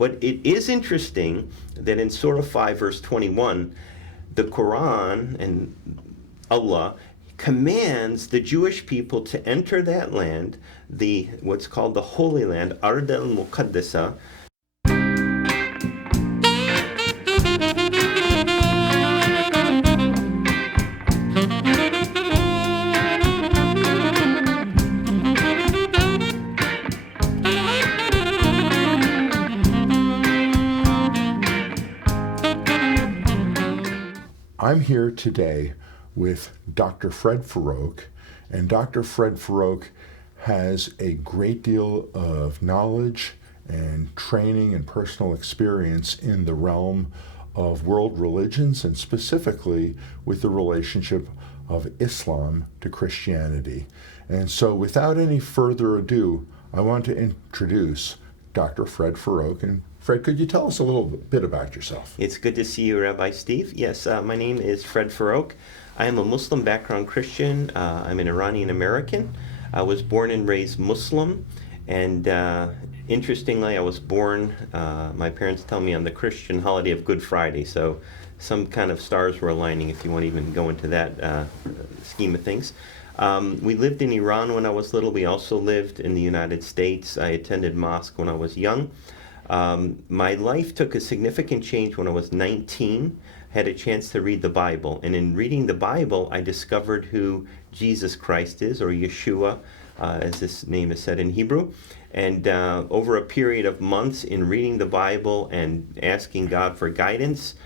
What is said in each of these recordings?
But it is interesting that in Surah 5, verse 21, the Qur'an and Allah commands the Jewish people to enter that land, what's called the Holy Land, Ard al-Muqaddasa. I'm here today with Dr. Fred Farrokh, and Dr. Fred Farrokh has a great deal of knowledge and training and personal experience in the realm of world religions, and specifically with the relationship of Islam to Christianity. And so without any further ado, I want to introduce Dr. Fred Farrokh. And Fred, could you tell us a little bit about yourself? It's good to see you, Rabbi Steve. Yes, my name is Fred Farrokh. I am a Muslim background Christian. I'm an Iranian American. I was born and raised Muslim, and interestingly, I was born, my parents tell me, on the Christian holiday of Good Friday, so some kind of stars were aligning, if you want to even go into that scheme of things. We lived in Iran when I was little. We also lived in the United States. I attended mosque when I was young. My life took a significant change when I was 19. Had a chance to read the Bible, and in reading the Bible, I discovered who Jesus Christ is, or Yeshua, as this name is said in Hebrew. And over a period of months in reading the Bible and asking God for guidance,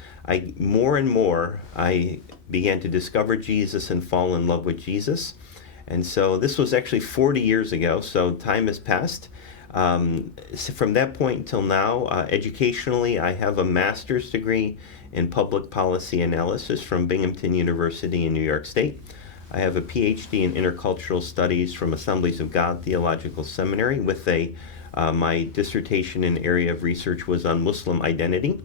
more and more I began to discover Jesus and fall in love with Jesus. And so this was actually 40 years ago, so time has passed. So from that point until now, educationally, I have a master's degree in public policy analysis from Binghamton University in New York State. I have a PhD in intercultural studies from Assemblies of God Theological Seminary with my dissertation and area of research was on Muslim identity.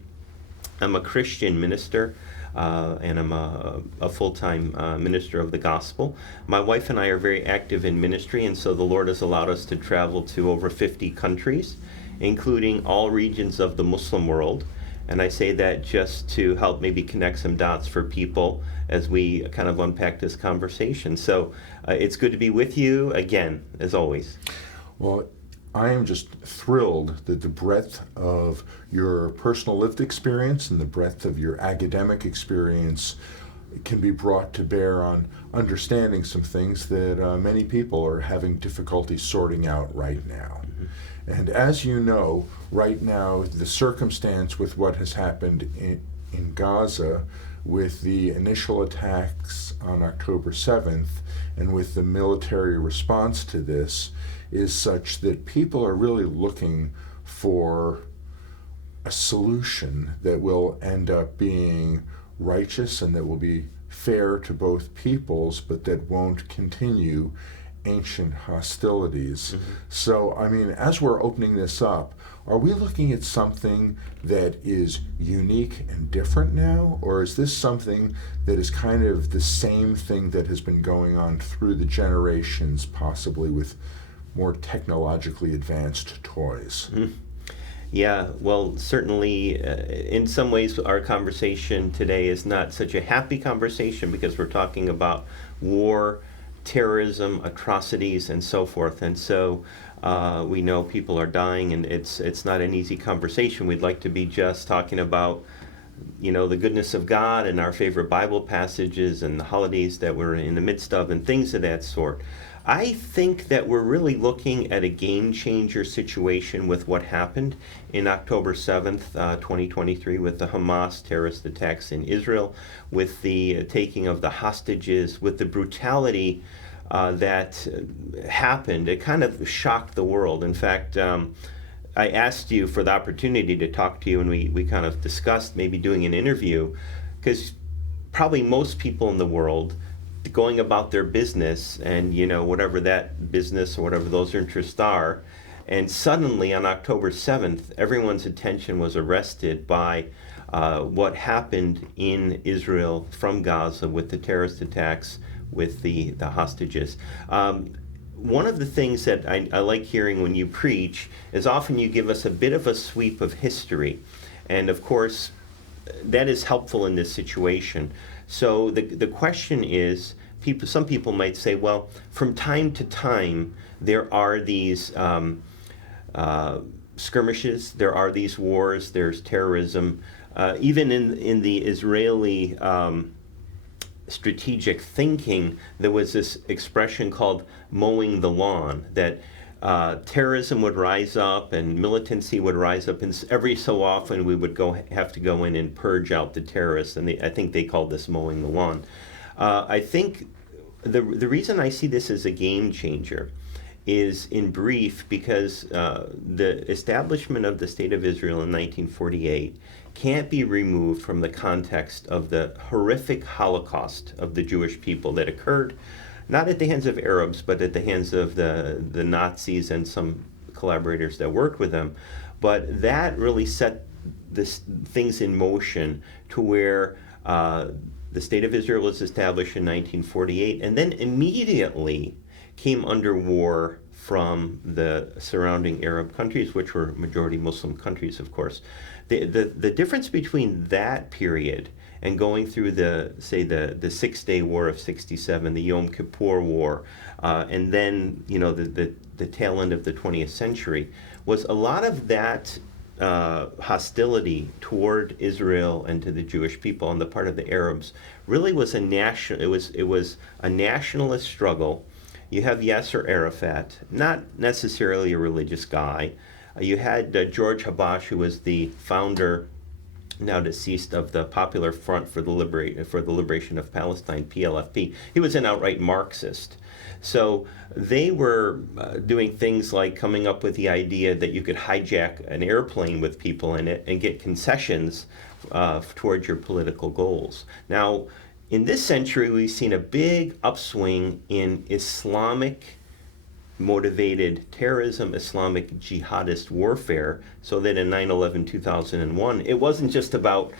I'm a Christian minister, and I'm a full-time minister of the gospel. My wife and I are very active in ministry, and so the Lord has allowed us to travel to over 50 countries, including all regions of the Muslim world. And I say that just to help maybe connect some dots for people as we kind of unpack this conversation. So it's good to be with you again, as always. Well, I am just thrilled that the breadth of your personal lived experience and the breadth of your academic experience can be brought to bear on understanding some things that many people are having difficulty sorting out right now. Mm-hmm. And as you know, right now, the circumstance with what has happened in Gaza, with the initial attacks on October 7th, and with the military response to this, is such that people are really looking for a solution that will end up being righteous and that will be fair to both peoples, but that won't continue ancient hostilities. Mm-hmm. So, I mean, as we're opening this up, are we looking at something that is unique and different now, or is this something that is kind of the same thing that has been going on through the generations, possibly with more technologically advanced toys? Mm-hmm. Yeah, well, certainly in some ways our conversation today is not such a happy conversation because we're talking about war, terrorism, atrocities, and so forth. And so we know people are dying, and it's not an easy conversation. We'd like to be just talking about, the goodness of God and our favorite Bible passages and the holidays that we're in the midst of and things of that sort. I think that we're really looking at a game changer situation with what happened in October 7th, 2023 with the Hamas terrorist attacks in Israel, with the taking of the hostages, with the brutality that happened. It kind of shocked the world. In fact, I asked you for the opportunity to talk to you, and we kind of discussed maybe doing an interview, because probably most people in the world going about their business and, whatever that business or whatever those interests are, and suddenly on October 7th, everyone's attention was arrested by what happened in Israel from Gaza with the terrorist attacks, with the hostages. one of the things that I like hearing when you preach is often you give us a bit of a sweep of history. And of course, that is helpful in this situation. So the question is, some people might say, well, from time to time, there are these skirmishes, there are these wars, there's terrorism. Even in the Israeli strategic thinking, there was this expression called mowing the lawn, that terrorism would rise up and militancy would rise up, and every so often we would have to go in and purge out the terrorists, and I think they called this mowing the lawn. I think the reason I see this as a game changer is, in brief, because the establishment of the State of Israel in 1948 can't be removed from the context of the horrific Holocaust of the Jewish people that occurred not at the hands of Arabs, but at the hands of the Nazis and some collaborators that worked with them. But that really set things in motion to where the State of Israel was established in 1948, and then immediately came under war from the surrounding Arab countries, which were majority Muslim countries, of course. The difference between that period and going through the 6-Day War of '67, the Yom Kippur War, and then the tail end of the 20th century, was a lot of that hostility toward Israel and to the Jewish people on the part of the Arabs really was it was a nationalist struggle. You have Yasser Arafat, not necessarily a religious guy. You had George Habash, who was the founder, now deceased, of the Popular Front for the Liberation of Palestine, PLFP. He was an outright Marxist. So they were doing things like coming up with the idea that you could hijack an airplane with people in it and get concessions towards your political goals. Now, in this century, we've seen a big upswing in Islamic motivated terrorism, Islamic jihadist warfare, so that in 9/11, 2001, it wasn't just about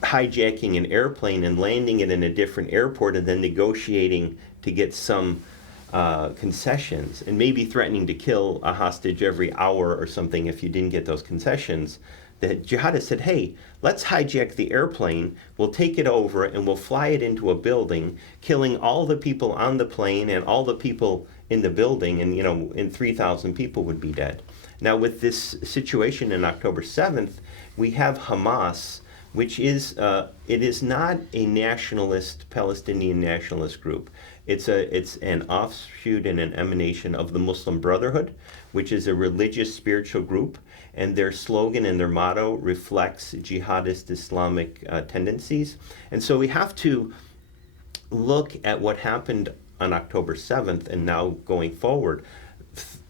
hijacking an airplane and landing it in a different airport and then negotiating to get some concessions and maybe threatening to kill a hostage every hour or something if you didn't get those concessions. The jihadists said, hey, let's hijack the airplane, we'll take it over and we'll fly it into a building, killing all the people on the plane and all the people in the building, and 3,000 people would be dead. Now with this situation in October 7th, we have Hamas, which is, it is not a nationalist, Palestinian nationalist group. It's an offshoot and an emanation of the Muslim Brotherhood, which is a religious spiritual group, and their slogan and their motto reflects jihadist Islamic tendencies. And so we have to look at what happened on October 7th and now going forward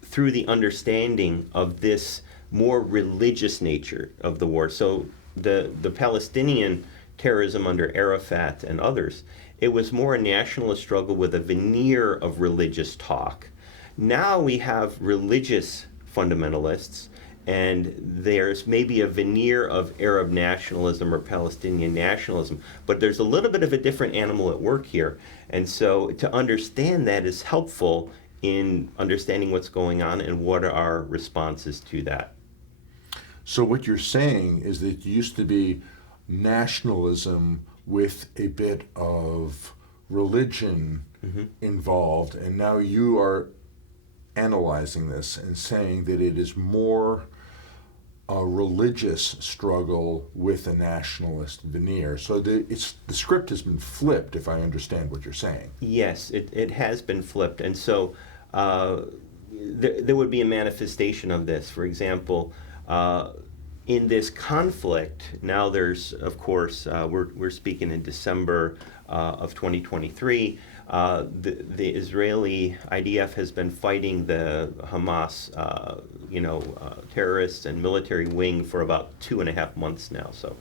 through the understanding of this more religious nature of the war. So the Palestinian terrorism under Arafat and others, it was more a nationalist struggle with a veneer of religious talk. Now we have religious fundamentalists, and there's maybe a veneer of Arab nationalism or Palestinian nationalism, but there's a little bit of a different animal at work here. And so to understand that is helpful in understanding what's going on and what are our responses to that. So what you're saying is that it used to be nationalism with a bit of religion involved, and now you are analyzing this and saying that it is more a religious struggle with a nationalist veneer. So the script has been flipped, if I understand what you're saying. Yes, it has been flipped. And so there would be a manifestation of this. For example, in this conflict, now there's, of course, we're speaking in December of 2023, the Israeli IDF has been fighting the Hamas, terrorists and military wing for about 2.5 months now. So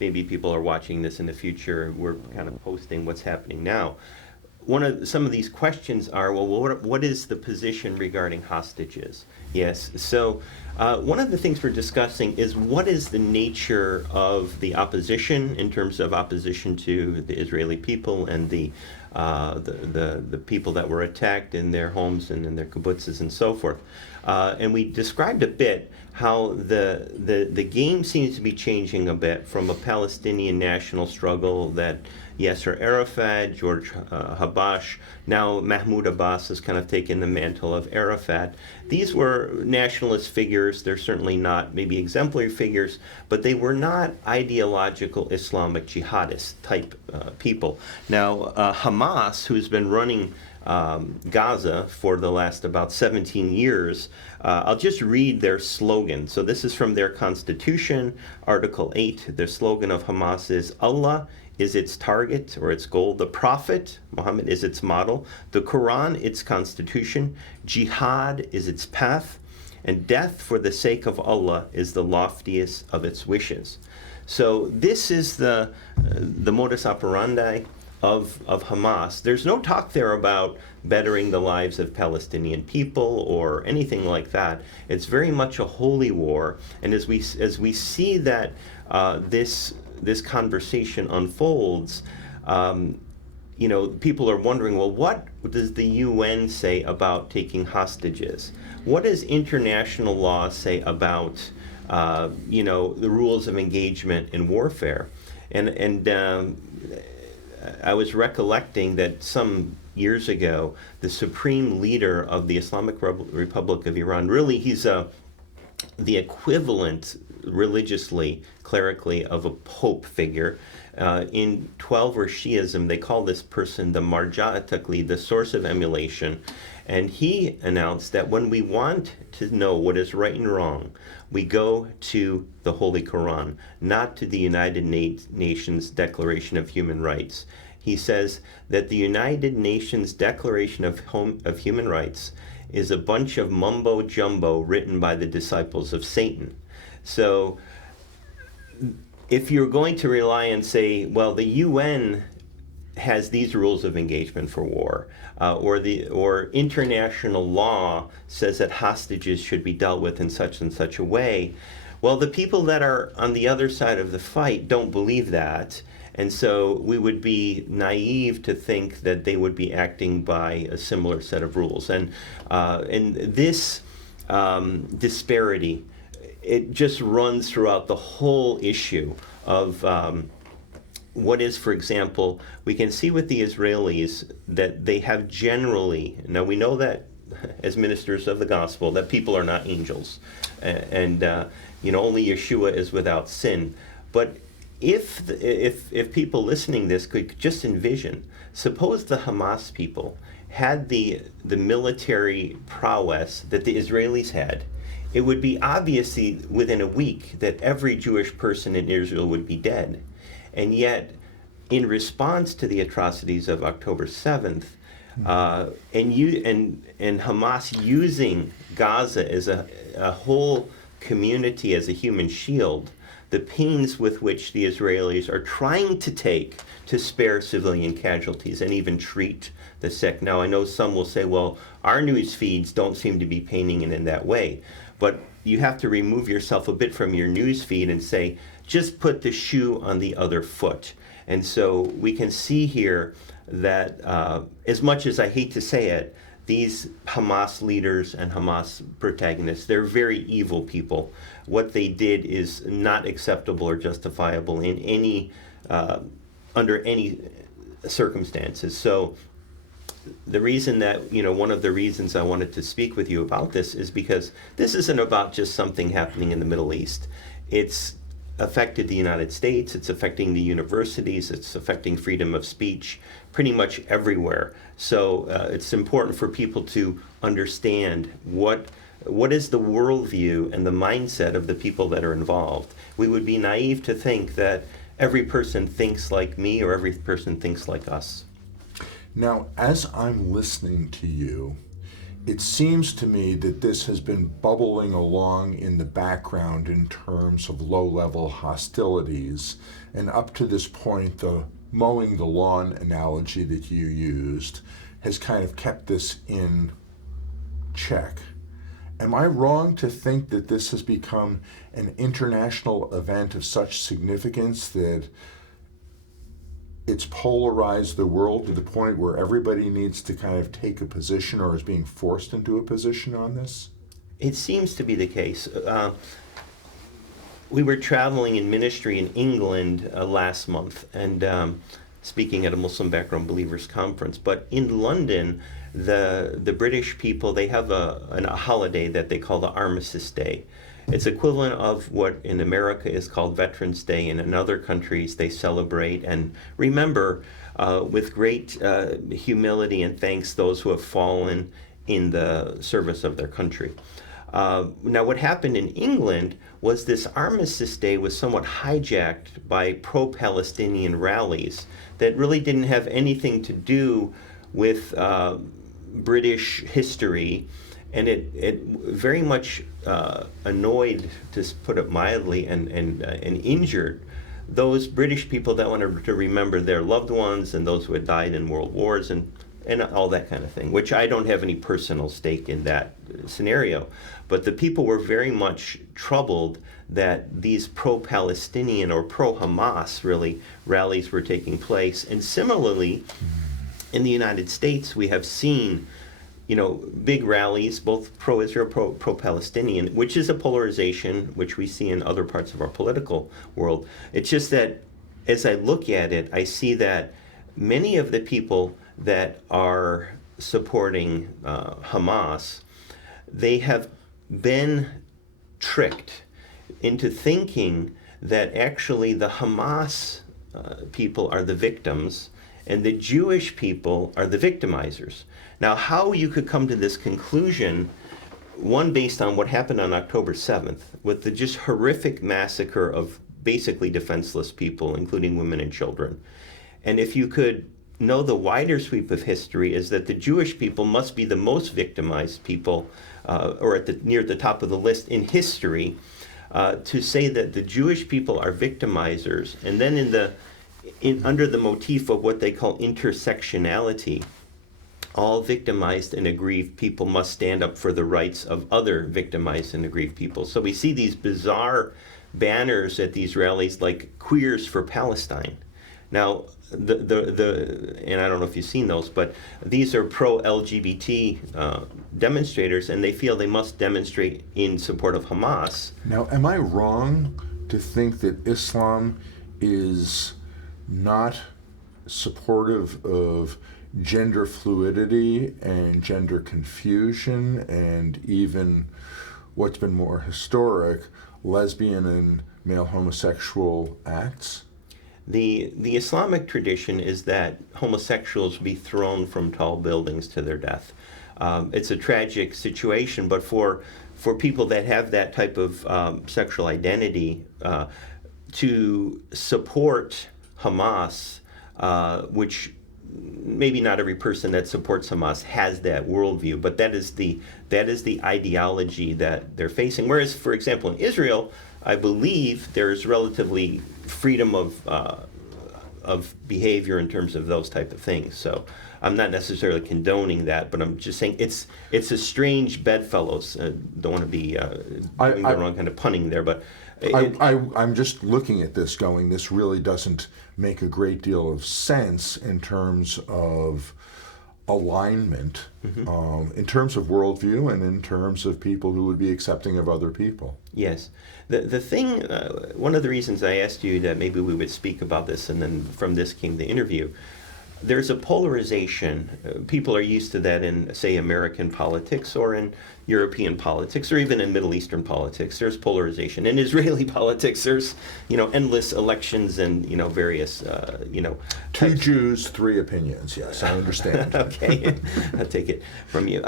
maybe people are watching this in the future. We're kind of posting what's happening now. Some of these questions are, well, what is the position regarding hostages? Yes, so one of the things we're discussing is what is the nature of the opposition in terms of opposition to the Israeli people and the the people that were attacked in their homes and in their kibbutzes and so forth. And we described a bit how the game seems to be changing a bit from a Palestinian national struggle that Yasser Arafat, George Habash, now Mahmoud Abbas has kind of taken the mantle of Arafat. These were nationalist figures. They're certainly not maybe exemplary figures, but they were not ideological Islamic jihadist type people. Now, Hamas, who's been running Gaza for the last about 17 years. I'll just read their slogan. So this is from their constitution, Article 8. Their slogan of Hamas is, Allah is its target or its goal. The Prophet, Muhammad, is its model. The Qur'an, its constitution. Jihad is its path. And death for the sake of Allah is the loftiest of its wishes. So this is the modus operandi of Hamas. There's no talk there about bettering the lives of Palestinian people or anything like that. It's very much a holy war. And as we see that this conversation unfolds, people are wondering, well, what does the UN say about taking hostages? What does international law say about the rules of engagement in warfare? And I was recollecting that some years ago, the supreme leader of the Islamic Republic of Iran, really he's the equivalent religiously, clerically, of a pope figure. In Twelver Shi'ism, they call this person the Marja' Taqlid, the source of emulation. And he announced that when we want to know what is right and wrong, we go to the Holy Qur'an, not to the United Nations Declaration of Human Rights. He says that the United Nations Declaration of Human Rights is a bunch of mumbo-jumbo written by the disciples of Satan. So if you're going to rely and say, well, the UN has these rules of engagement for war, or international law says that hostages should be dealt with in such and such a way. Well, the people that are on the other side of the fight don't believe that, and so we would be naive to think that they would be acting by a similar set of rules. And this disparity, it just runs throughout the whole issue of what is, for example, we can see with the Israelis that they have generally, now we know that as ministers of the gospel, that people are not angels, and only Yeshua is without sin. But if people listening this could just envision, suppose the Hamas people had the military prowess that the Israelis had, it would be obviously within a week that every Jewish person in Israel would be dead. And yet, in response to the atrocities of October 7th, and Hamas using Gaza as a whole community as a human shield, the pains with which the Israelis are trying to take to spare civilian casualties and even treat the sick. Now, I know some will say, well, our news feeds don't seem to be painting it in that way. But you have to remove yourself a bit from your news feed and say, just put the shoe on the other foot. And so we can see here that as much as I hate to say it, these Hamas leaders and Hamas protagonists, they're very evil people. What they did is not acceptable or justifiable in any under any circumstances. So the reason that, one of the reasons I wanted to speak with you about this is because this isn't about just something happening in the Middle East. It's affected the United States, it's affecting the universities, it's affecting freedom of speech pretty much everywhere. So it's important for people to understand what is the worldview and the mindset of the people that are involved. We would be naive to think that every person thinks like me or every person thinks like us. Now, as I'm listening to you, it seems to me that this has been bubbling along in the background in terms of low-level hostilities, and up to this point, the mowing the lawn analogy that you used has kind of kept this in check. Am I wrong to think that this has become an international event of such significance that it's polarized the world to the point where everybody needs to kind of take a position or is being forced into a position on this? It seems to be the case. We were traveling in ministry in England last month and speaking at a Muslim background believers conference. But in London, the British people, they have a holiday that they call the Armistice Day. It's equivalent of what in America is called Veterans Day, and in other countries they celebrate and remember with great humility and thanks those who have fallen in the service of their country. Now, what happened in England was this Armistice Day was somewhat hijacked by pro-Palestinian rallies that really didn't have anything to do with British history, and it very much annoyed, to put it mildly, and injured those British people that wanted to remember their loved ones and those who had died in world wars and all that kind of thing, which I don't have any personal stake in that scenario. But the people were very much troubled that these pro-Palestinian or pro-Hamas, really, rallies were taking place. And similarly, in the United States, we have seen, big rallies, both pro-Israel, pro-Palestinian, which is a polarization which we see in other parts of our political world. It's just that as I look at it, I see that many of the people that are supporting Hamas, they have been tricked into thinking that actually the Hamas people are the victims and the Jewish people are the victimizers. Now, how you could come to this conclusion, one based on what happened on October 7th, with the just horrific massacre of basically defenseless people, including women and children. And if you could know the wider sweep of history, is that the Jewish people must be the most victimized people, or near the top of the list in history, to say that the Jewish people are victimizers, and then under the motif of what they call intersectionality, all victimized and aggrieved people must stand up for the rights of other victimized and aggrieved people. So we see these bizarre banners at these rallies like Queers for Palestine. Now, and I don't know if you've seen those, but these are pro-LGBT demonstrators, and they feel they must demonstrate in support of Hamas. Now, am I wrong to think that Islam is not supportive of gender fluidity and gender confusion and even what's been more historic, lesbian and male homosexual acts? The Islamic tradition is that homosexuals be thrown from tall buildings to their death. It's a tragic situation, but for people that have that type of sexual identity, to support Hamas, which maybe not every person that supports Hamas has that worldview, but that is the ideology that they're facing. Whereas, for example, in Israel, I believe there's relatively freedom of behavior in terms of those type of things. So I'm not necessarily condoning that, but I'm just saying it's a strange bedfellows. Don't want to be doing the wrong kind of punning there, but I'm just looking at this going, this really doesn't make a great deal of sense in terms of alignment, in terms of worldview and in terms of people who would be accepting of other people. Yes. The thing, one of the reasons I asked you that maybe we would speak about this, and then from this came the interview, there's a polarization. People are used to that in, say, American politics or in European politics or even in Middle Eastern politics. There's polarization. In Israeli politics, there's, endless elections and, various, Two Jews, three opinions. Yes, I understand. Okay, I'll take it from you.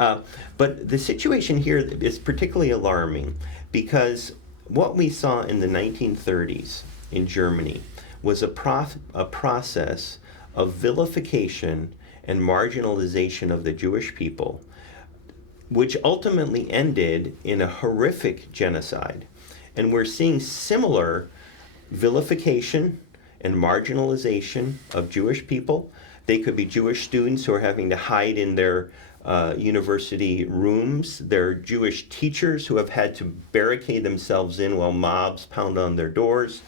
But the situation here is particularly alarming because what we saw in the 1930s in Germany was a process of vilification and marginalization of the Jewish people, which ultimately ended in a horrific genocide. And we're seeing similar vilification and marginalization of Jewish people. They could be Jewish students who are having to hide in their university rooms. There are Jewish teachers who have had to barricade themselves in while mobs pound on their doors.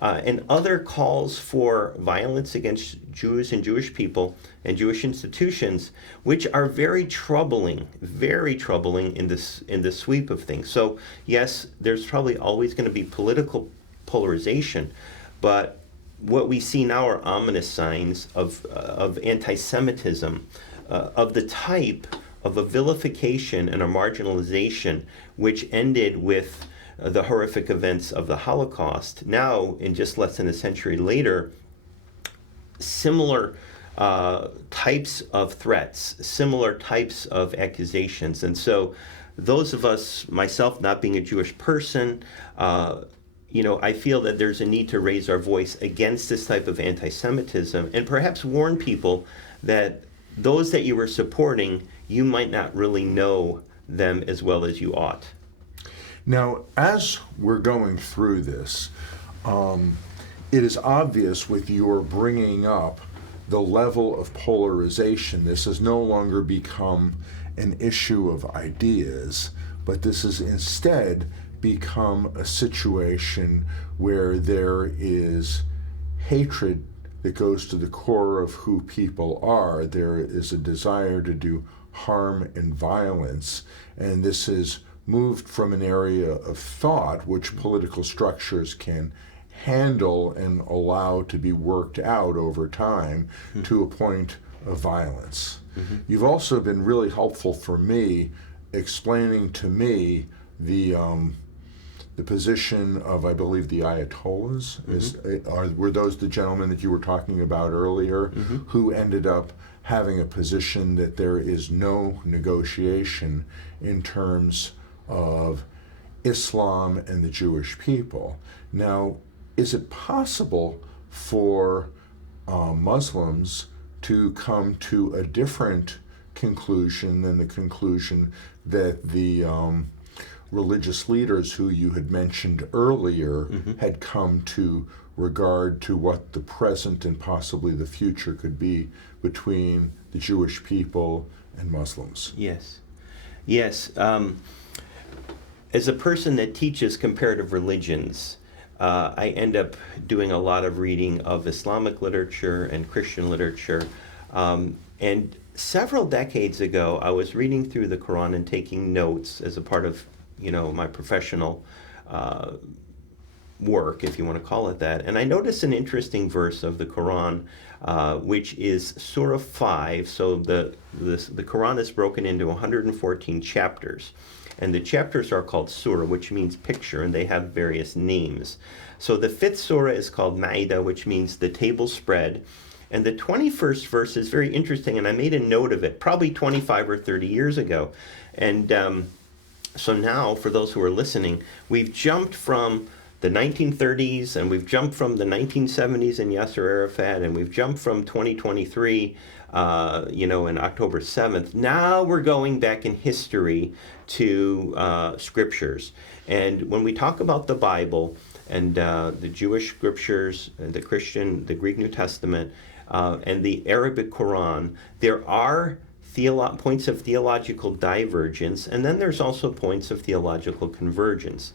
and other calls for violence against Jews and Jewish people and Jewish institutions, which are very troubling in the sweep of things. So yes, there's probably always going to be political polarization, but what we see now are ominous signs of anti-Semitism, of the type of a vilification and a marginalization which ended with the horrific events of the Holocaust. Now, in just less than a century later, similar types of threats, similar types of accusations. And so those of us, myself not being a Jewish person, I feel that there's a need to raise our voice against this type of anti-Semitism and perhaps warn people that those that you were supporting, you might not really know them as well as you ought. Now, as we're going through this, it is obvious with your bringing up the level of polarization, this has no longer become an issue of ideas, but this has instead become a situation where there is hatred that goes to the core of who people are. There is a desire to do harm and violence, and this is moved from an area of thought which political structures can handle and allow to be worked out over time to a point of violence. You've also been really helpful for me explaining to me the position of, I believe, the Ayatollahs. Were those the gentlemen that you were talking about earlier who ended up having a position that there is no negotiation in terms of Islam and the Jewish people? Now, is it possible for Muslims to come to a different conclusion than the conclusion that the religious leaders who you had mentioned earlier had come to regard to what the present and possibly the future could be between the Jewish people and Muslims? Yes. As a person that teaches comparative religions, I end up doing a lot of reading of Islamic literature and Christian literature. And several decades ago, I was reading through the Qur'an and taking notes as a part of, my professional work, if you want to call it that. And I noticed an interesting verse of the Qur'an, which is Surah 5. So the Qur'an is broken into 114 chapters. And the chapters are called surah, which means picture, and they have various names. So the 5th surah is called Ma'idah, which means the table spread. And the 21st verse is very interesting, and I made a note of it probably 25 or 30 years ago. And so now, for those who are listening, we've jumped from the 1930s, and we've jumped from the 1970s in Yasser Arafat, and we've jumped from 2023, in October 7th. Now we're going back in history to scriptures. And when we talk about the Bible and the Jewish scriptures, the Christian, the Greek New Testament, and the Arabic Quran, there are points of theological divergence, and then there's also points of theological convergence.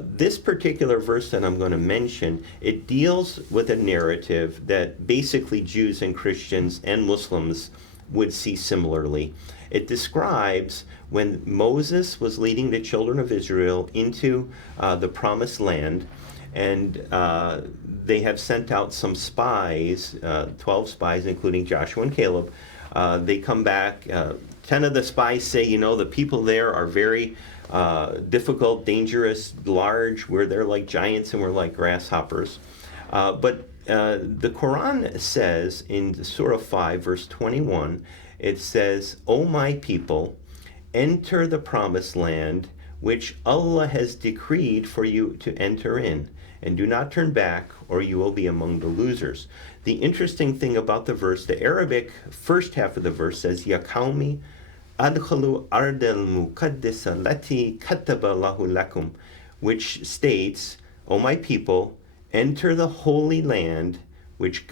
This particular verse that I'm going to mention, it deals with a narrative that basically Jews and Christians and Muslims would see similarly. It describes when Moses was leading the children of Israel into the promised land, and they have sent out some spies, 12 spies, including Joshua and Caleb. They come back. 10 of the spies say, the people there are very difficult, dangerous, large, where they're like giants and we're like grasshoppers. But the Quran says in Surah 5, verse 21, it says, "O my people, enter the promised land which Allah has decreed for you to enter in, and do not turn back, or you will be among the losers." The interesting thing about the verse, the Arabic first half of the verse says, "Ya qawmi adkhalu ardal muqaddisa lati kataba lahu lakum," which states, "O my people, enter the holy land which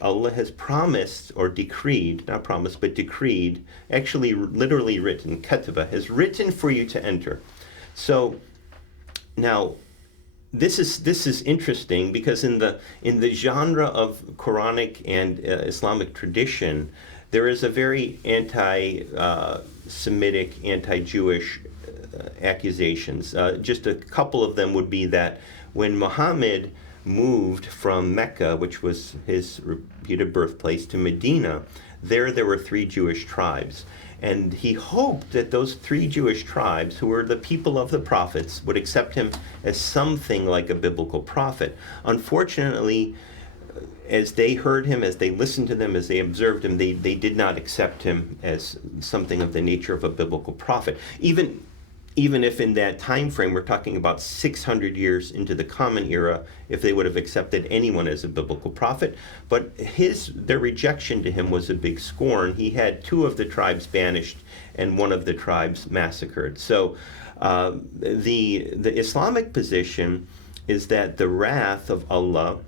Allah has promised or decreed," not promised, but decreed, actually literally written, kataba, has written for you to enter." So now, this is interesting because in the genre of Quranic and Islamic tradition, there is a very anti-Semitic, anti-Jewish accusations. Just a couple of them would be that when Muhammad moved from Mecca, which was his reputed birthplace, to Medina, there were three Jewish tribes. And he hoped that those three Jewish tribes, who were the people of the prophets, would accept him as something like a biblical prophet. Unfortunately, as they heard him, as they listened to them, as they observed him, they did not accept him as something of the nature of a biblical prophet. Even if in that time frame, we're talking about 600 years into the Common Era, if they would have accepted anyone as a biblical prophet. But their rejection to him was a big scorn. He had two of the tribes banished and one of the tribes massacred. So the Islamic position is that the wrath of Allah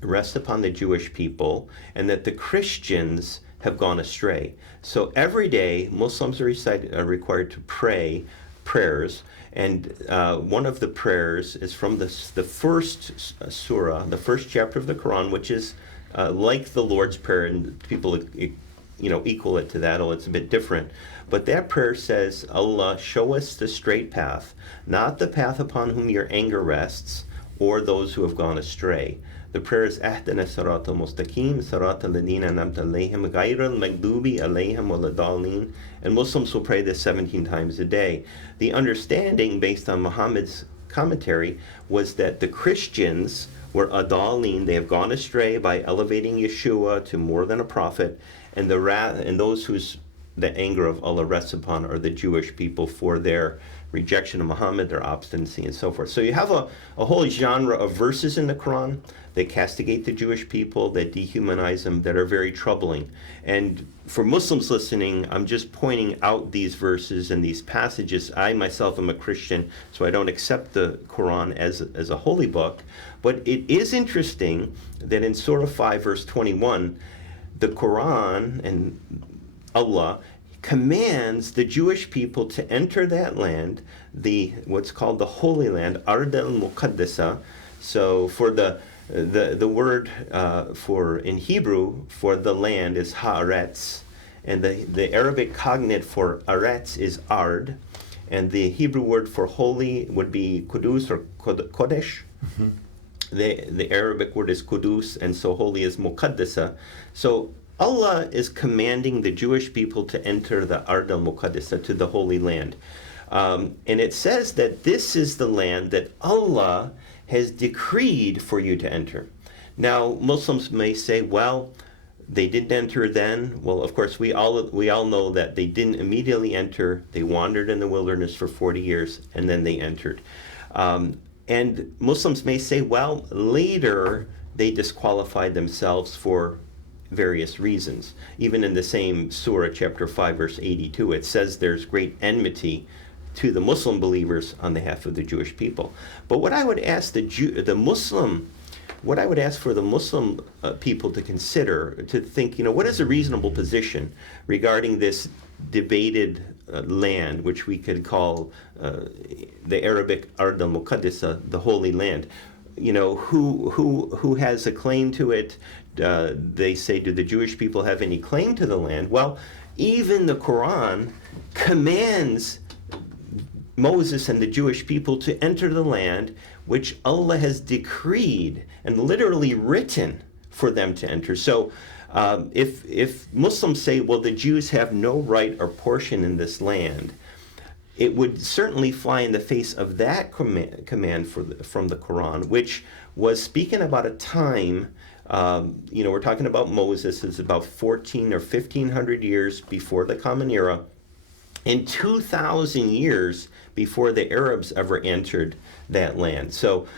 rests upon the Jewish people and that the Christians have gone astray. So every day, Muslims are required to pray prayers, and one of the prayers is from the first surah, the first chapter of the Quran, which is like the Lord's Prayer, and people equal it to that, although it's a bit different. But that prayer says, Allah, show us the straight path, not the path upon whom your anger rests, or those who have gone astray. The prayer is Ahdana Siratal Mustaqim, Siratal Ladina Namta Alayhim, Ghayral Maghdubi Alayhim Waladalin. And Muslims will pray this 17 times a day. The understanding, based on Muhammad's commentary, was that the Christians were adalin, they have gone astray by elevating Yeshua to more than a prophet, and those whose the anger of Allah rests upon are the Jewish people for their rejection of Muhammad, their obstinacy, and so forth. So you have a whole genre of verses in the Quran that castigate the Jewish people, that dehumanize them, that are very troubling. And for Muslims listening, I'm just pointing out these verses and these passages. I myself am a Christian, so I don't accept the Quran as a holy book. But it is interesting that in Surah 5, verse 21, the Quran and Allah commands the Jewish people to enter that land, what's called the Holy Land, Ard al-Muqaddasa. So for the word for in Hebrew for the land is haaretz, and the Arabic cognate for aretz is ard, and the Hebrew word for holy would be kudus or kodesh. Mm-hmm. The Arabic word is kudus, and so holy is muqaddasa. So Allah is commanding the Jewish people to enter the Ard al-Muqaddasa, to the Holy Land. And it says that this is the land that Allah has decreed for you to enter. Now, Muslims may say, well, they didn't enter then. Well, of course, we all know that they didn't immediately enter. They wandered in the wilderness for 40 years, and then they entered. And Muslims may say, well, later they disqualified themselves for various reasons. Even in the same surah, chapter 5, verse 82, it says there's great enmity to the Muslim believers on behalf of the Jewish people. But what I would ask for the Muslim people to consider, to think, what is a reasonable position regarding this debated land, which we could call the Arabic Ard al-Muqaddasa, the Holy Land. Who has a claim to it? They say, do the Jewish people have any claim to the land? Well, even the Quran commands Moses and the Jewish people to enter the land which Allah has decreed and literally written for them to enter. So if Muslims say, well, the Jews have no right or portion in this land, it would certainly fly in the face of that command from the Quran, which was speaking about a time, we're talking about Moses, is about 14 or 1500 years before the Common Era, and 2,000 years before the Arabs ever entered that land. So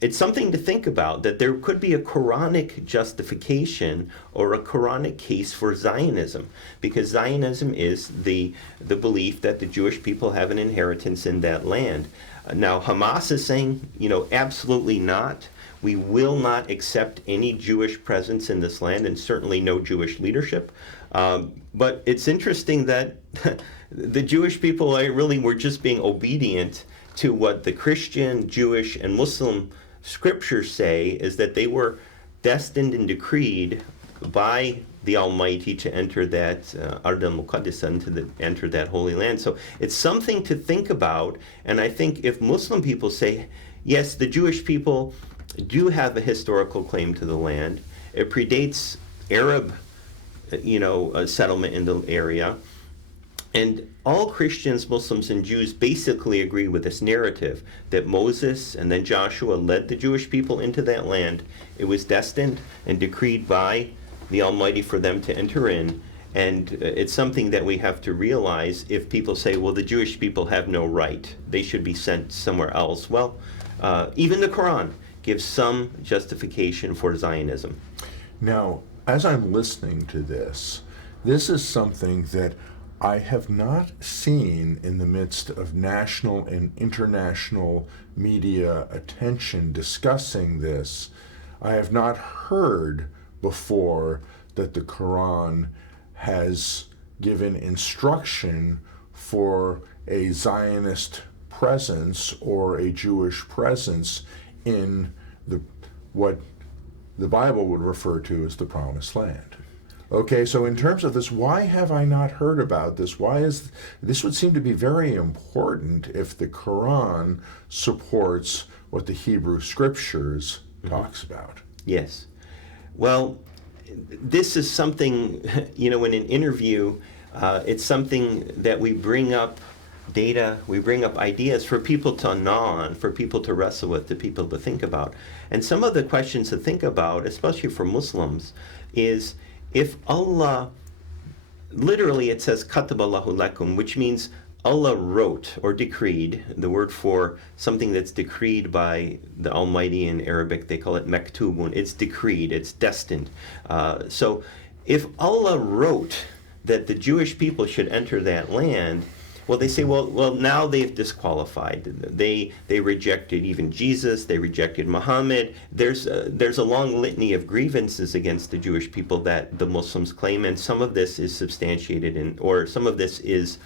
it's something to think about, that there could be a Quranic justification or a Quranic case for Zionism, because Zionism is the belief that the Jewish people have an inheritance in that land. Now, Hamas is saying, absolutely not. We will not accept any Jewish presence in this land, and certainly no Jewish leadership. But it's interesting that the Jewish people really were just being obedient to what the Christian, Jewish, and Muslim scriptures say is that they were destined and decreed by the Almighty to enter that Ard al-Muqaddasa, to enter that Holy Land. So it's something to think about, and I think if Muslim people say, yes, the Jewish people do have a historical claim to the land, it predates Arab, settlement in the area, and all Christians, Muslims, and Jews basically agree with this narrative that Moses and then Joshua led the Jewish people into that land. It was destined and decreed by the Almighty for them to enter in. And it's something that we have to realize if people say, well, the Jewish people have no right, they should be sent somewhere else. Well, even the Qur'an gives some justification for Zionism. Now, as I'm listening to this is something that I have not seen in the midst of national and international media attention discussing this. I have not heard before that the Quran has given instruction for a Zionist presence or a Jewish presence in what the Bible would refer to as the Promised Land. Okay, so in terms of this, why have I not heard about this? Why is this would seem to be very important if the Quran supports what the Hebrew Scriptures talks about? Yes. Well, this is something, in an interview, it's something that we bring up data, we bring up ideas for people to gnaw on, for people to wrestle with, to people to think about. And some of the questions to think about, especially for Muslims, is if Allah, literally it says kataballahu lakum, which means Allah wrote or decreed, the word for something that's decreed by the Almighty in Arabic, they call it maktubun, it's decreed, it's destined. So if Allah wrote that the Jewish people should enter that land, well, they say, well, now they've disqualified. They rejected even Jesus. They rejected Muhammad. There's a long litany of grievances against the Jewish people that the Muslims claim, and some of this is substantiated or some of this is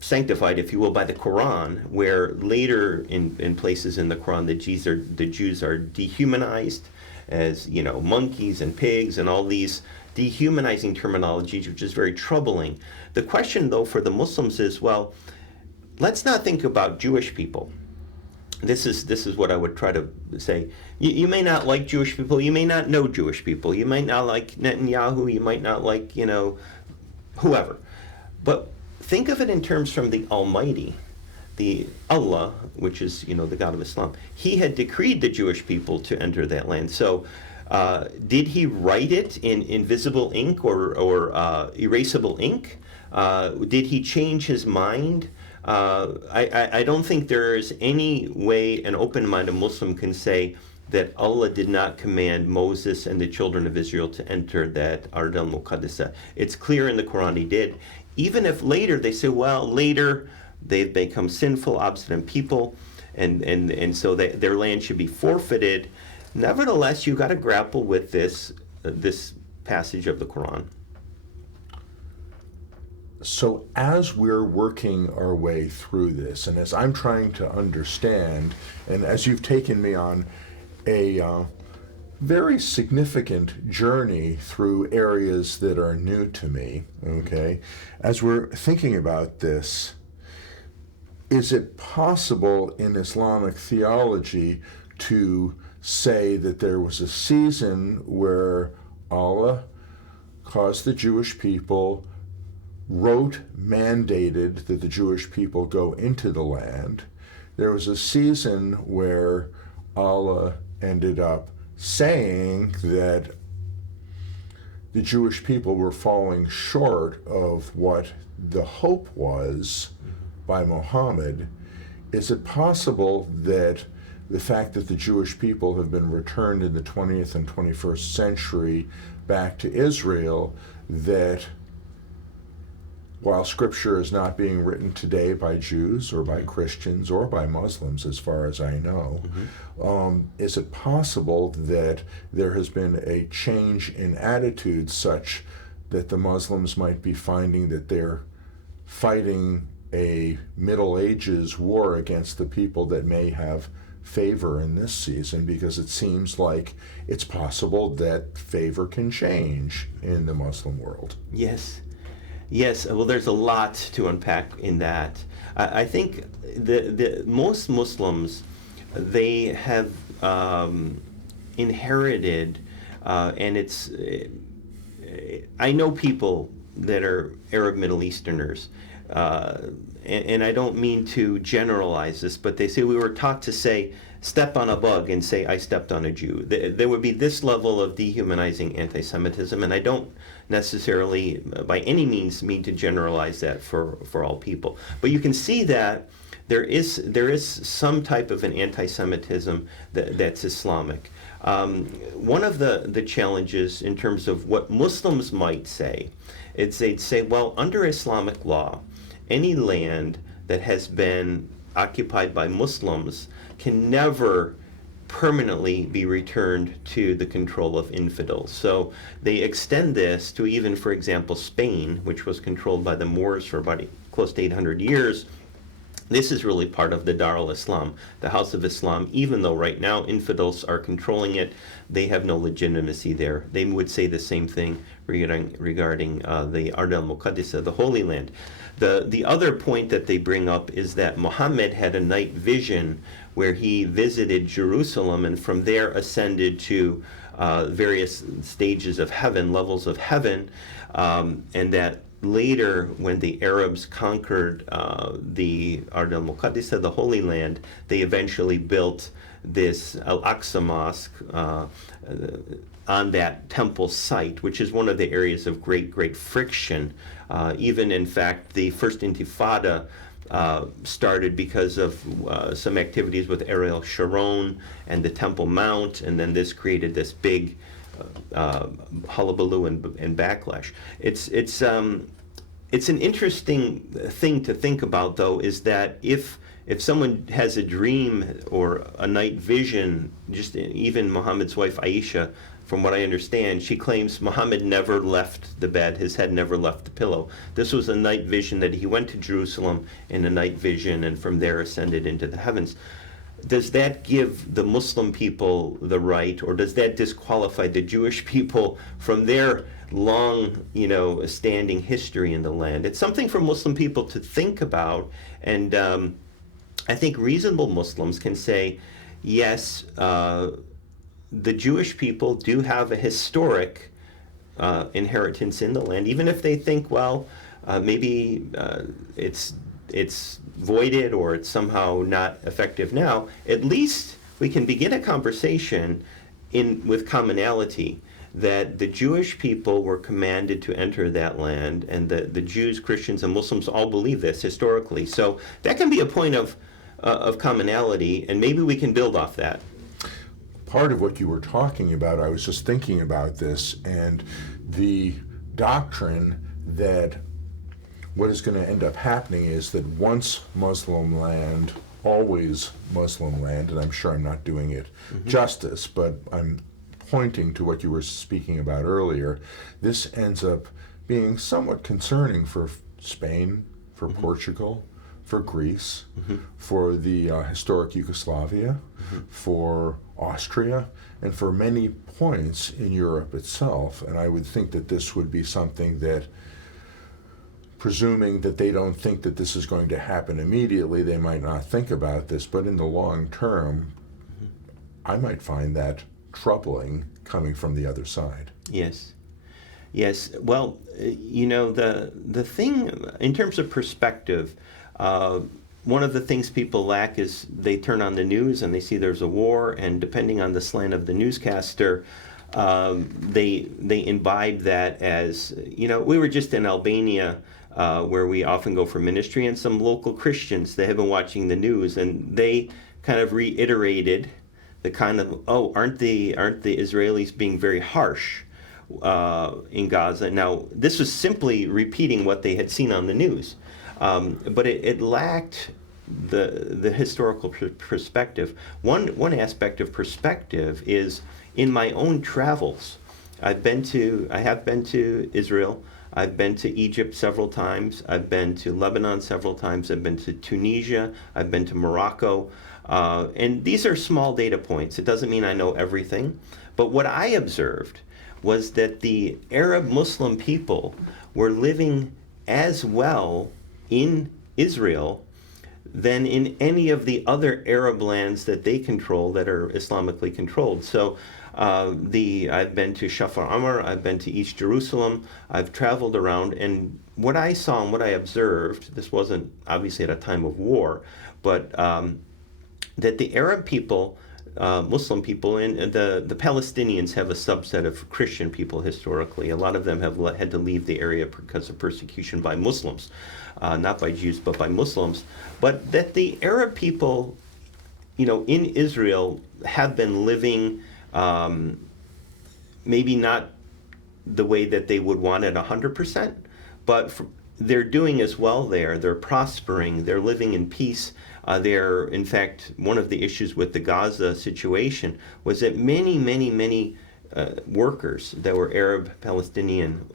sanctified, if you will, by the Quran, where later in places in the Quran the Jews are dehumanized as monkeys and pigs and all these dehumanizing terminologies, which is very troubling. The question, though, for the Muslims is, well, let's not think about Jewish people. This is what I would try to say. You may not like Jewish people. You may not know Jewish people. You might not like Netanyahu. You might not like, whoever. But think of it in terms from the Almighty, the Allah, which is, the God of Islam. He had decreed the Jewish people to enter that land. So did he write it in invisible ink or erasable ink? Did he change his mind? I don't think there is any way an open-minded Muslim can say that Allah did not command Moses and the children of Israel to enter that Ard al-Muqaddasa. It's clear in the Quran he did. Even if later they say, well, later they've become sinful, obstinate people, and so their land should be forfeited. Nevertheless, you got to grapple with this passage of the Quran. So as we're working our way through this, and as I'm trying to understand, and as you've taken me on a very significant journey through areas that are new to me, okay, as we're thinking about this, is it possible in Islamic theology to say that there was a season where Allah caused the Jewish people, mandated that the Jewish people go into the land? There was a season where Allah ended up saying that the Jewish people were falling short of what the hope was by Muhammad. Is it possible that the fact that the Jewish people have been returned in the 20th and 21st century back to Israel, that while Scripture is not being written today by Jews or by Christians or by Muslims, as far as I know, is it possible that there has been a change in attitude such that the Muslims might be finding that they're fighting a Middle Ages war against the people that may have favor in this season, because it seems like it's possible that favor can change in the Muslim world. Yes. Yes, well, there's a lot to unpack in that. I think the most Muslims, they have inherited, and it's, I know people that are Arab Middle Easterners, and I don't mean to generalize this, but they say we were taught to say, step on a bug and say, I stepped on a Jew. There would be this level of dehumanizing anti-Semitism, and I don't necessarily, by any means, mean to generalize that for all people. But you can see that there is some type of an anti-Semitism that's Islamic. One of the challenges in terms of what Muslims might say, is they'd say, well, under Islamic law, any land that has been occupied by Muslims can never permanently be returned to the control of infidels. So they extend this to even, for example, Spain, which was controlled by the Moors for about close to 800 years. This is really part of the Dar al-Islam, the House of Islam. Even though right now infidels are controlling it, they have no legitimacy there. They would say the same thing regarding the Ard al-Muqaddisa, the Holy Land. The other point that they bring up is that Muhammad had a night vision where he visited Jerusalem and from there ascended to various stages of heaven, levels of heaven, and that later, when the Arabs conquered the Ard al-Muqaddisa, the Holy Land, they eventually built this Al-Aqsa Mosque on that temple site, which is one of the areas of great friction. Even, in fact, the first Intifada started because of some activities with Ariel Sharon and the Temple Mount, and then this created this big hullabaloo and backlash. It's an interesting thing to think about, though, is that if someone has a dream or a night vision, just even Muhammad's wife Aisha, from what I understand, she claims Muhammad never left the bed, his head never left the pillow. This was a night vision that he went to Jerusalem in a night vision and from there ascended into the heavens. Does that give the Muslim people the right, or does that disqualify the Jewish people from their long, standing history in the land? It's something for Muslim people to think about, and I think reasonable Muslims can say, yes, the Jewish people do have a historic inheritance in the land, even if they think, well, maybe it's voided or it's somehow not effective now. At least we can begin a conversation with commonality that the Jewish people were commanded to enter that land, and the Jews, Christians, and Muslims all believe this historically. So that can be a point of commonality, and maybe we can build off that. Part of what you were talking about, I was just thinking about this, and the doctrine that what is going to end up happening is that once Muslim land, always Muslim land, and I'm sure I'm not doing it justice, but I'm pointing to what you were speaking about earlier. This ends up being somewhat concerning for Spain, for Portugal, for Greece, for the historic Yugoslavia, for Austria, and for many points in Europe itself. And I would think that this would be something that, presuming that they don't think that this is going to happen immediately, they might not think about this, but in the long term, I might find that troubling coming from the other side. Yes. Well, the thing, in terms of perspective, one of the things people lack is they turn on the news and they see there's a war, and depending on the slant of the newscaster, they imbibe that as, we were just in Albania, where we often go for ministry, and some local Christians, they have been watching the news, and they kind of reiterated the kind of, aren't the Israelis being very harsh in Gaza? Now, this was simply repeating what they had seen on the news. But it lacked the historical perspective. One aspect of perspective is in my own travels. I have been to Israel. I've been to Egypt several times. I've been to Lebanon several times. I've been to Tunisia. I've been to Morocco. And these are small data points. It doesn't mean I know everything. But what I observed was that the Arab Muslim people were living as well in Israel than in any of the other Arab lands that they control that are Islamically controlled. So I've been to Shafar Amr, I've been to East Jerusalem, I've traveled around, and what I saw and what I observed, this wasn't obviously at a time of war, but that the Arab people, Muslim people, and the Palestinians have a subset of Christian people historically. A lot of them have had to leave the area because of persecution by Muslims, not by Jews, but by Muslims. But that the Arab people, in Israel have been living maybe not the way that they would want it 100%, but they're doing as well there. They're prospering. They're living in peace. They're, in fact, one of the issues with the Gaza situation was that many workers that were Arab, Palestinian,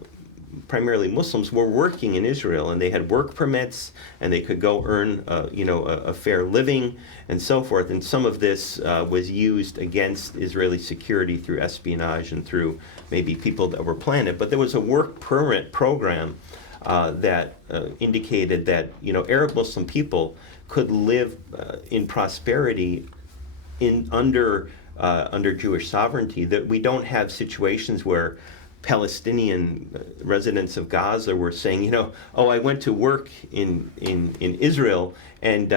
primarily Muslims, were working in Israel, and they had work permits, and they could go earn, a fair living, and so forth. And some of this was used against Israeli security through espionage and through maybe people that were planted. But there was a work permit program that indicated that Arab Muslim people could live in prosperity under Jewish sovereignty. That we don't have situations where Palestinian residents of Gaza were saying, oh, I went to work in Israel, and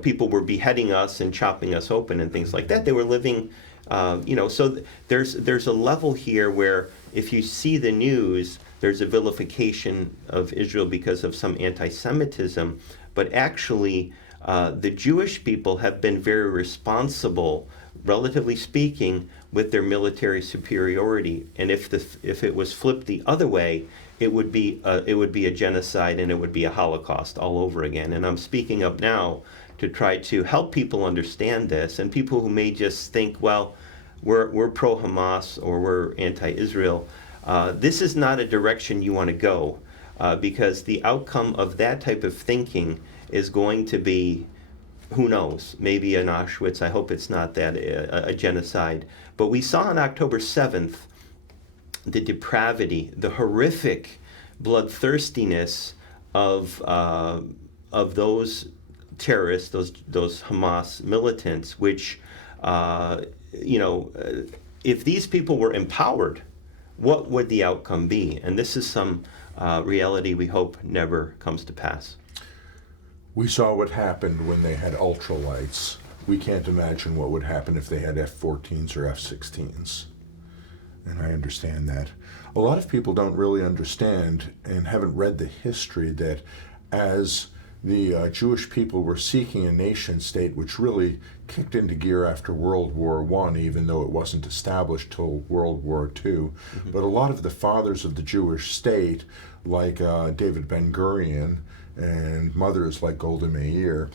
people were beheading us and chopping us open and things like that. They were living, so there's a level here where if you see the news, there's a vilification of Israel because of some anti-Semitism, but actually the Jewish people have been very responsible, relatively speaking, with their military superiority. And if it was flipped the other way, it would be a genocide, and it would be a Holocaust all over again. And I'm speaking up now to try to help people understand this, and people who may just think, well, we're pro-Hamas or we're anti-Israel. This is not a direction you want to go, because the outcome of that type of thinking is going to be, who knows, maybe an Auschwitz. I hope it's not that, a genocide. But we saw on October 7th the depravity, the horrific bloodthirstiness of those terrorists, those Hamas militants, which, if these people were empowered, what would the outcome be? And this is some reality we hope never comes to pass. We saw what happened when they had ultralights. We can't imagine what would happen if they had F-14s or F-16s. And I understand that. A lot of people don't really understand and haven't read the history that as the Jewish people were seeking a nation state, which really kicked into gear after World War I, even though it wasn't established till World War II. Mm-hmm. But a lot of the fathers of the Jewish state, like David Ben-Gurion, and mothers like Golda Meir,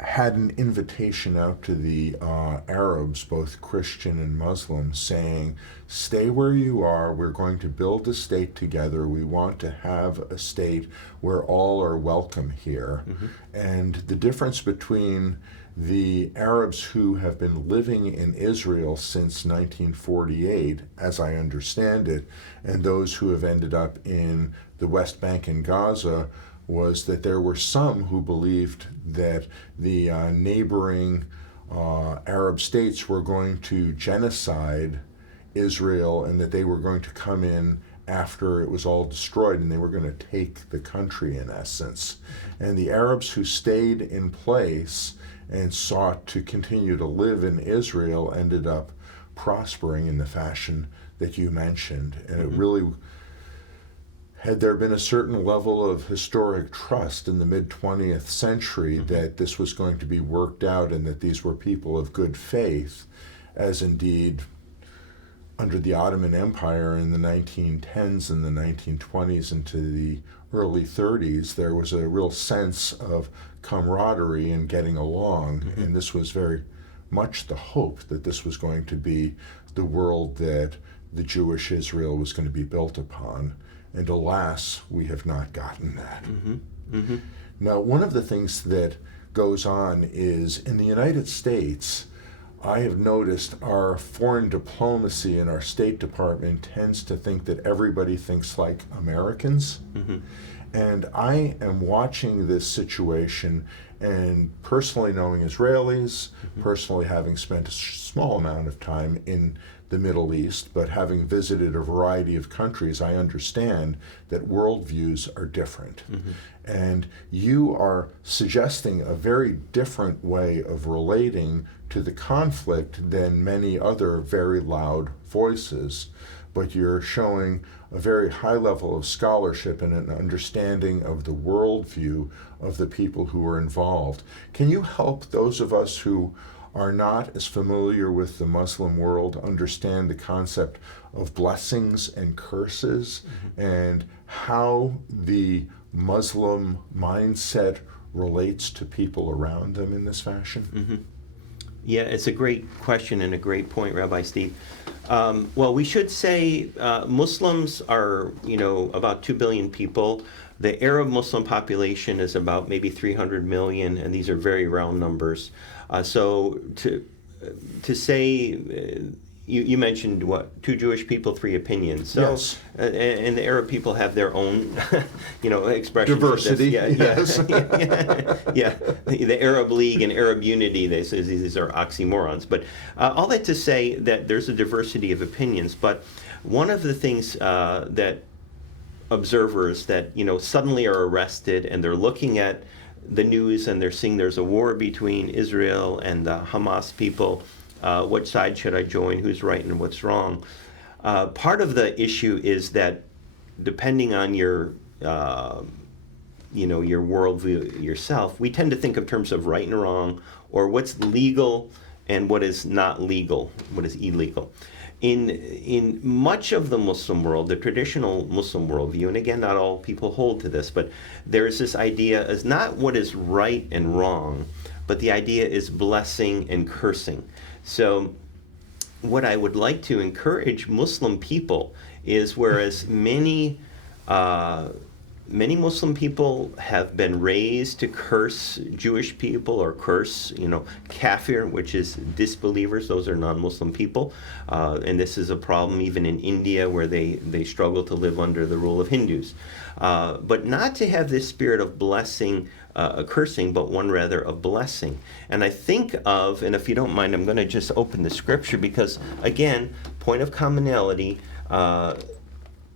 had an invitation out to the Arabs, both Christian and Muslim, saying, stay where you are, we're going to build a state together, we want to have a state where all are welcome here. Mm-hmm. And the difference between the Arabs who have been living in Israel since 1948, as I understand it, and those who have ended up in the West Bank and Gaza, was that there were some who believed that the neighboring Arab states were going to genocide Israel, and that they were going to come in after it was all destroyed, and they were going to take the country in essence. And the Arabs who stayed in place and sought to continue to live in Israel ended up prospering in the fashion that you mentioned. And it really, had there been a certain level of historic trust in the mid-20th century that this was going to be worked out and that these were people of good faith, as indeed under the Ottoman Empire in the 1910s and the 1920s into the early 30s, there was a real sense of camaraderie and getting along. Mm-hmm. And this was very much the hope that this was going to be the world that the Jewish Israel was going to be built upon. And alas, we have not gotten that. Now, one of the things that goes on is in the United States, I have noticed our foreign diplomacy and our State Department tends to think that everybody thinks like Americans. And I am watching this situation and personally knowing Israelis, personally having spent a small amount of time in the Middle East, but having visited a variety of countries, I understand that worldviews are different. And you are suggesting a very different way of relating to the conflict than many other very loud voices, but you're showing a very high level of scholarship and an understanding of the worldview of the people who are involved. Can you help those of us who are not as familiar with the Muslim world understand the concept of blessings and curses and how the Muslim mindset relates to people around them in this fashion? Yeah, it's a great question and a great point, Rabbi Steve. Well, we should say Muslims are, about 2 billion people. The Arab Muslim population is about maybe 300 million, and these are very round numbers. So to say, you mentioned what, 2 Jewish people, 3 opinions. So, yes. And the Arab people have their own, expressions. Diversity. Yes. The Arab League and Arab Unity, they say these are oxymorons. But all that to say that there's a diversity of opinions. But one of the things that observers that suddenly are arrested and they're looking at the news and they're seeing there's a war between Israel and the Hamas people. Which side should I join? Who's right and what's wrong? Part of the issue is that depending on your worldview yourself, we tend to think of terms of right and wrong, or what's legal and what is not legal, what is illegal. In much of the Muslim world, the traditional Muslim worldview, and again, not all people hold to this, but there's this idea as not what is right and wrong, but the idea is blessing and cursing. So what I would like to encourage Muslim people is, whereas many Muslim people have been raised to curse Jewish people or curse, kafir, which is disbelievers. Those are non-Muslim people. And this is a problem even in India, where they struggle to live under the rule of Hindus. But not to have this spirit of blessing, cursing, but one rather of blessing. And I think of, and if you don't mind, I'm going to just open the scripture because, again, point of commonality,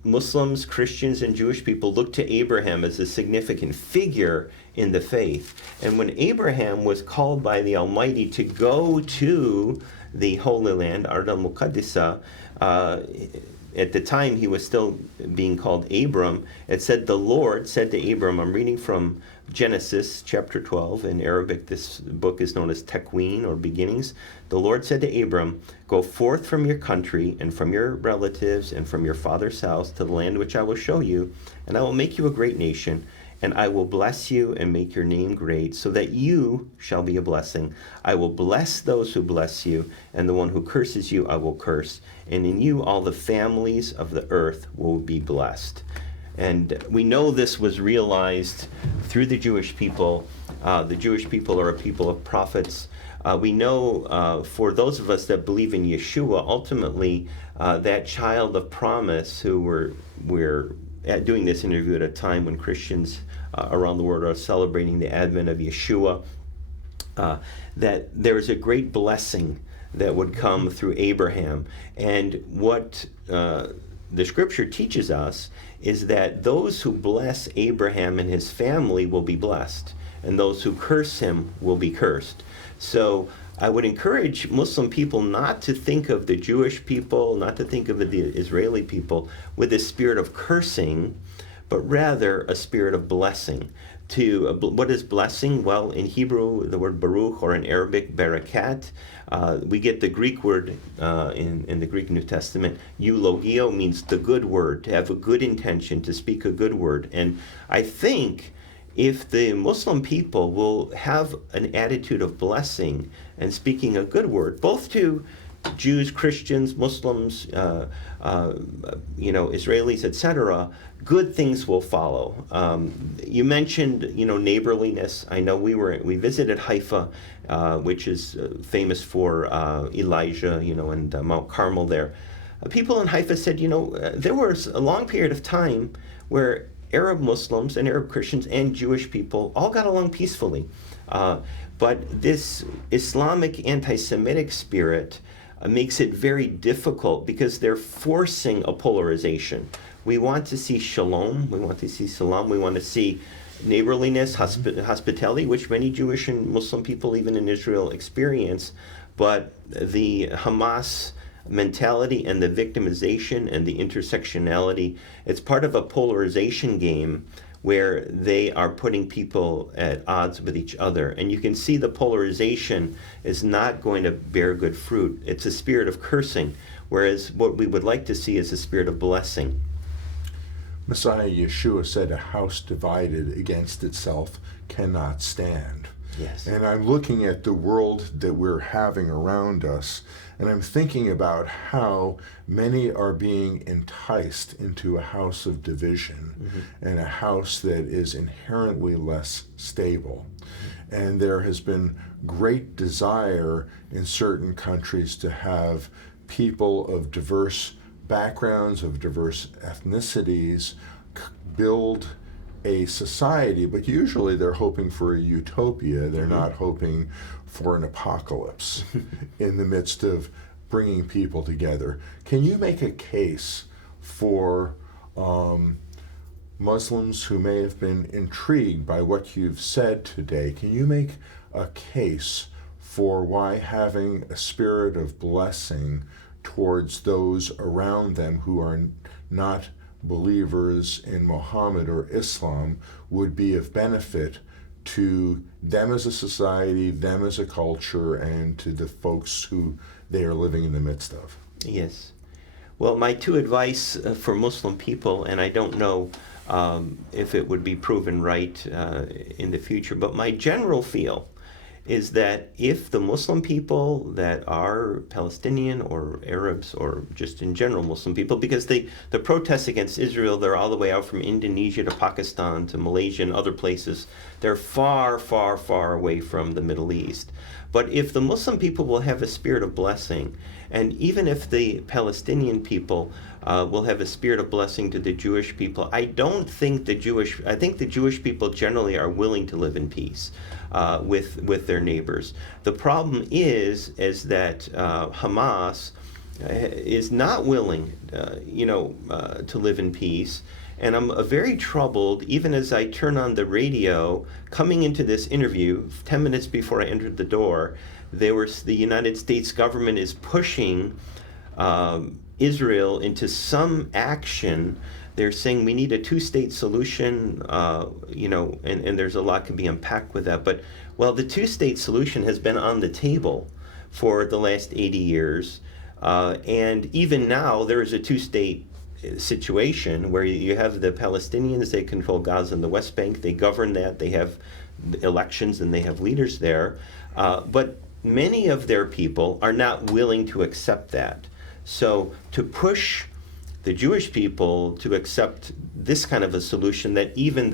Muslims, Christians, and Jewish people look to Abraham as a significant figure in the faith. And when Abraham was called by the Almighty to go to the Holy Land, Ard al-Muqaddisa, at the time he was still being called Abram, it said the Lord said to Abram, I'm reading from Genesis chapter 12. In Arabic, this book is known as Tekween, or beginnings. The Lord said to Abram, go forth from your country and from your relatives and from your father's house to the land which I will show you, and I will make you a great nation, and I will bless you and make your name great, so that you shall be a blessing. I will bless those who bless you, and the one who curses you I will curse. And in you all the families of the earth will be blessed. And we know this was realized through the Jewish people. The Jewish people are a people of prophets. We know for those of us that believe in Yeshua, ultimately that child of promise who we're doing this interview at a time when Christians around the world are celebrating the advent of Yeshua, that there is a great blessing that would come through Abraham. And what the scripture teaches us is that those who bless Abraham and his family will be blessed, and those who curse him will be cursed. So I would encourage Muslim people not to think of the Jewish people, not to think of the Israeli people with a spirit of cursing, but rather a spirit of blessing. What is blessing? Well, in Hebrew, the word baruch, or in Arabic, barakat. We get the Greek word in the Greek New Testament, eulogio, means the good word, to have a good intention, to speak a good word. And I think if the Muslim people will have an attitude of blessing and speaking a good word, both to Jews, Christians, Muslims, Israelis, etc., good things will follow. You mentioned, neighborliness. I know we visited Haifa, which is famous for Elijah, and Mount Carmel there. People in Haifa said, there was a long period of time where Arab Muslims and Arab Christians and Jewish people all got along peacefully. But this Islamic anti-Semitic spirit makes it very difficult because they're forcing a polarization. We want to see shalom, we want to see salam, we want to see neighborliness, hospitality, which many Jewish and Muslim people even in Israel experience, but the Hamas mentality and the victimization and the intersectionality, it's part of a polarization game where they are putting people at odds with each other. And you can see the polarization is not going to bear good fruit. It's a spirit of cursing, whereas what we would like to see is a spirit of blessing. Messiah Yeshua said, "A house divided against itself cannot stand." Yes. And I'm looking at the world that we're having around us, and I'm thinking about how many are being enticed into a house of division and a house that is inherently less stable. And there has been great desire in certain countries to have people of diverse backgrounds, of diverse ethnicities, build a society, but usually they're hoping for a utopia. They're not hoping for an apocalypse in the midst of bringing people together. Can you make a case for Muslims who may have been intrigued by what you've said today? Can you make a case for why having a spirit of blessing towards those around them who are not believers in Muhammad or Islam would be of benefit to them as a society, them as a culture, and to the folks who they are living in the midst of? Yes. Well, my two advice for Muslim people, and I don't know if it would be proven right in the future, but my general feel is that if the Muslim people that are Palestinian or Arabs or just in general Muslim people, because the protests against Israel, they're all the way out from Indonesia to Pakistan to Malaysia and other places. They're far, far, far away from the Middle East. But if the Muslim people will have a spirit of blessing, and even if the Palestinian people will have a spirit of blessing to the Jewish people, I think the Jewish people generally are willing to live in peace with their neighbors. The problem is that Hamas is not willing, to live in peace. And I'm very troubled, even as I turn on the radio, coming into this interview, 10 minutes before I entered the door, the United States government is pushing Israel into some action. They're saying we need a two-state solution, and there's a lot can be unpacked with that. But, well, the two-state solution has been on the table for the last 80 years. And even now, there is a two-state situation where you have the Palestinians, they control Gaza and the West Bank, they govern that, they have elections and they have leaders there, but many of their people are not willing to accept that. So to push the Jewish people to accept this kind of a solution that even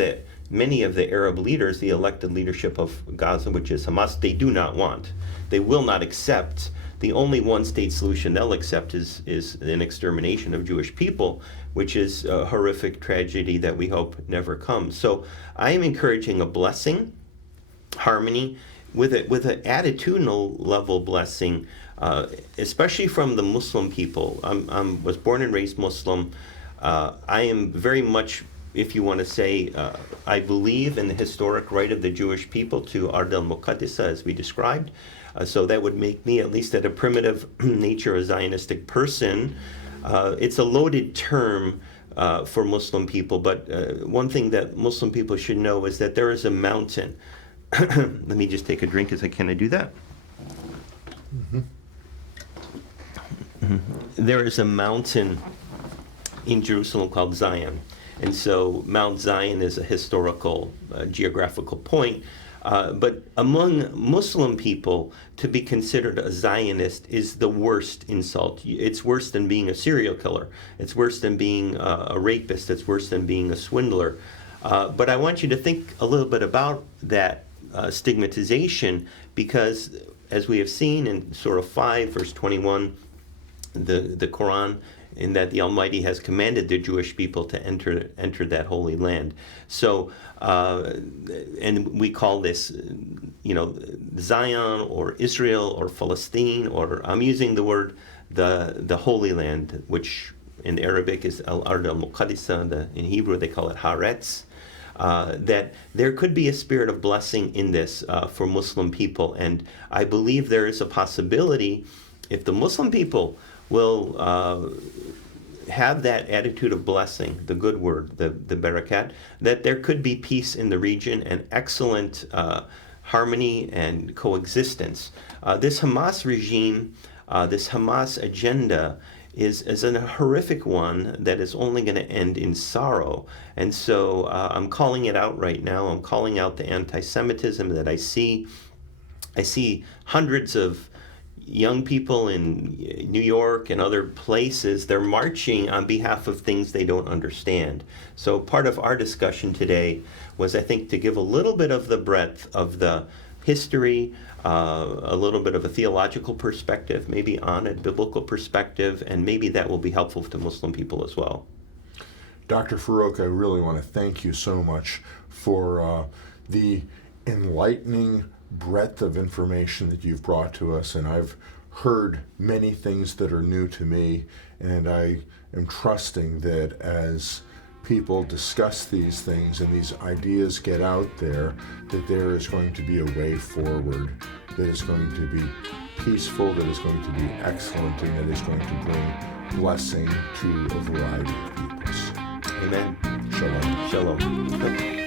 many of the Arab leaders, the elected leadership of Gaza, which is Hamas, they do not want. They will not accept. The only one-state solution they'll accept is an extermination of Jewish people, which is a horrific tragedy that we hope never comes. So I am encouraging a blessing, harmony, with an attitudinal level blessing, especially from the Muslim people. I was born and raised Muslim. I am very much, if you want to say, I believe in the historic right of the Jewish people to Ard al-Muqaddisa, as we described. So that would make me, at least at a primitive nature, a Zionistic person. It's a loaded term for Muslim people, but one thing that Muslim people should know is that there is a mountain. Let me just take a drink. Can I do that? There is a mountain in Jerusalem called Zion. And so Mount Zion is a historical, geographical point. But among Muslim people, to be considered a Zionist is the worst insult. It's worse than being a serial killer. It's worse than being a rapist. It's worse than being a swindler. But I want you to think a little bit about that stigmatization, because as we have seen in Surah 5, verse 21, the Qur'an, in that the Almighty has commanded the Jewish people to enter that holy land. So, and we call this, Zion or Israel or Palestine, or I'm using the word the Holy Land, which in Arabic is Al-Ard al-Muqaddisa, in Hebrew they call it Haaretz. That there could be a spirit of blessing in this for Muslim people, and I believe there is a possibility, if the Muslim people will have that attitude of blessing, the good word, the barakat, that there could be peace in the region and excellent harmony and coexistence. This Hamas regime, this Hamas agenda is a horrific one that is only going to end in sorrow. And so I'm calling it out right now. I'm calling out the anti-Semitism that I see. I see hundreds of young people in New York and other places, they're marching on behalf of things they don't understand. So part of our discussion today was, I think, to give a little bit of the breadth of the history, a little bit of a theological perspective, maybe on a biblical perspective, and maybe that will be helpful to Muslim people as well. Dr. Farrokh, I really want to thank you so much for the enlightening breadth of information that you've brought to us, and I've heard many things that are new to me, and I am trusting that as people discuss these things and these ideas get out there, that there is going to be a way forward that is going to be peaceful, that is going to be excellent, and that is going to bring blessing to a variety of peoples. Amen. Shalom. Shalom.